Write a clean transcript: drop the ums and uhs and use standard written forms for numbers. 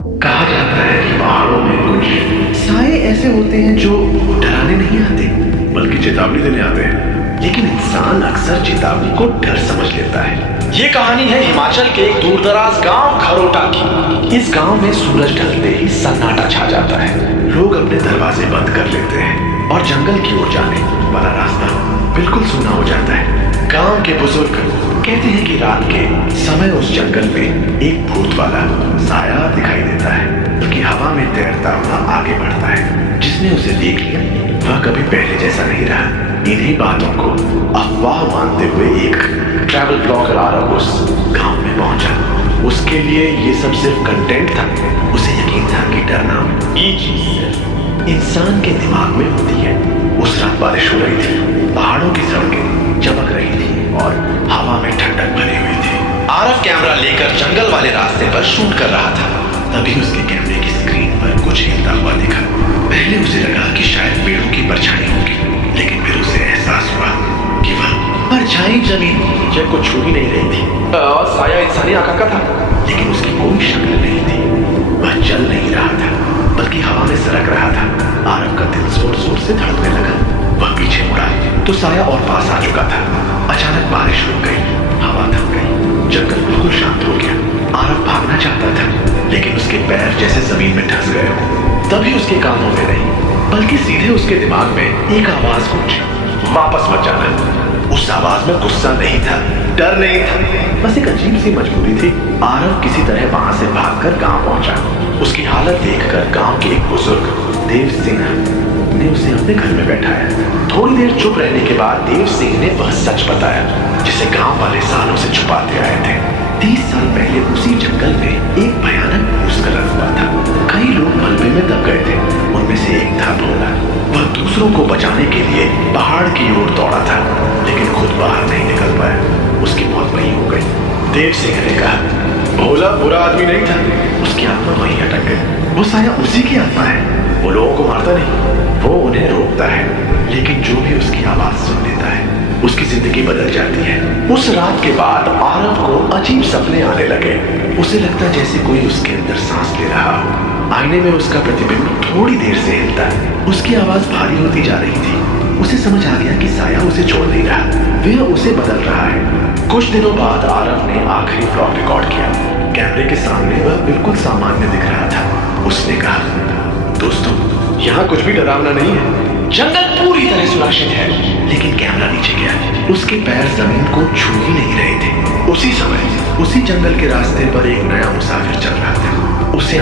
कहा जाता है कि पहाड़ों में कुछ साए ऐसे होते हैं जो डराने नहीं आते बल्कि चेतावनी देने आते हैं, लेकिन इंसान अक्सर चेतावनी को डर समझ लेता है। ये कहानी है हिमाचल के एक दूरदराज गांव खरोटा की। इस गांव में सूरज ढलते ही सन्नाटा छा जाता है। लोग अपने दरवाजे बंद कर लेते हैं और जंगल की ओर जाने वाला रास्ता बिल्कुल सूना हो जाता है। गांव के बुजुर्ग कहते हैं कि रात के समय उस जंगल में एक भूत वाला साया दिखाई देता है, बल्कि हवा में तैरता हुआ आगे बढ़ता है। जिसने उसे देख लिया वह कभी पहले जैसा नहीं रहा। इन्हीं बातों को अफवाह मानते हुए एक ट्रैवल ब्लॉगर आरव उस गांव में पहुंचा। उसके लिए ये सब सिर्फ कंटेंट था। उसे यकीन था कि डरना ये चीज इंसान के दिमाग में होती है। उस रात बारिश हो रही थी, पहाड़ों की सड़कें चमक रही थी और हवा में ठंडक भरी हुई थी। आरव कैमरा लेकर जंगल वाले रास्ते पर शूट कर रहा था। तभी उसके कैमरे की स्क्रीन पर कुछ हिलता हुआ दिखा। पहले उसे लगा कि शायद पेड़ों की परछाई होगी, लेकिन फिर उसे एहसास हुआ कि वह परछाई जमीन को छू ही नहीं रही थी और साया इंसानी आकार का था, लेकिन उसकी कोई शक्ल नहीं थी। वह चल नहीं रहा था बल्कि हवा में सरक रहा था। आरव का दिल जोर जोर से धड़कने लगा। वह पीछे मुड़ा तो साया और पास आ चुका था। अचानक बारिश रुक गई, हवा थम गई, जंगल बिल्कुल शांत हो गया। आरव भागना चाहता था, लेकिन उसके पैर जैसे जमीन में धंस गए हो। तभी उसके कानों में नहीं बल्कि सीधे उसके दिमाग में एक आवाज गूंजी, वापस मत जाना। उस आवाज में गुस्सा नहीं था, डर नहीं था, बस एक अजीब सी मजबूरी थी। आरव किसी तरह वहां से भागकर गांव पहुंचा। उसकी हालत देखकर गांव के एक बुजुर्ग देव सिंह ने उसे अपने घर में बैठाया। थोड़ी देर चुप रहने के बाद देव सिंह ने वह सच बताया जिसे गांव वाले सालों से छुपाते आए थे। 30 साल पहले उसी जंगल में एक भयानक भूस्खलन हुआ था। कई लोग मलबे में दब गए थे। उनमें से एक था भोला। वह दूसरों को बचाने के लिए पहाड़ की ओर दौड़ा था, लेकिन खुद बाहर नहीं निकल पाया। उसकी मौत वहीं हो गई। देव सिंह ने कहा, भोला बुरा आदमी नहीं था, उसकी आत्मा वहीं अटक गई। वो साया उसी की आत्मा है। वो लोगों को मारता नहीं, वो उन्हें रोकता है, लेकिन जो भी उसकी आवाज सुन लेता है उसकी जिंदगी बदल जाती है। उस रात के बाद आरव को अजीब सपने आने लगे। उसे लगता जैसे कोई उसके अंदर सांस ले रहा हो। आईने में उसका प्रतिबिंब थोड़ी देर से हिलता। उसकी आवाज भारी होती जा रही थी। उसे समझ आ गया कि साया उसे छोड़ नहीं रहा, वह उसे बदल रहा है। कुछ दिनों बाद आरव ने आखिरी व्लॉग रिकॉर्ड किया। कैमरे के सामने वह बिल्कुल सामान्य दिख रहा था। उसने कहा, दोस्तों, यहाँ कुछ भी डरावना नहीं है। जंगल पूरी तरह सुरक्षित है। लेकिन कैमरा नीचे गया। उसके पैर जमीन को छू ही नहीं रहे थे। उसी समय उसी जंगल के रास्ते पर एक नया मुसाफिर चल रहा था। उसे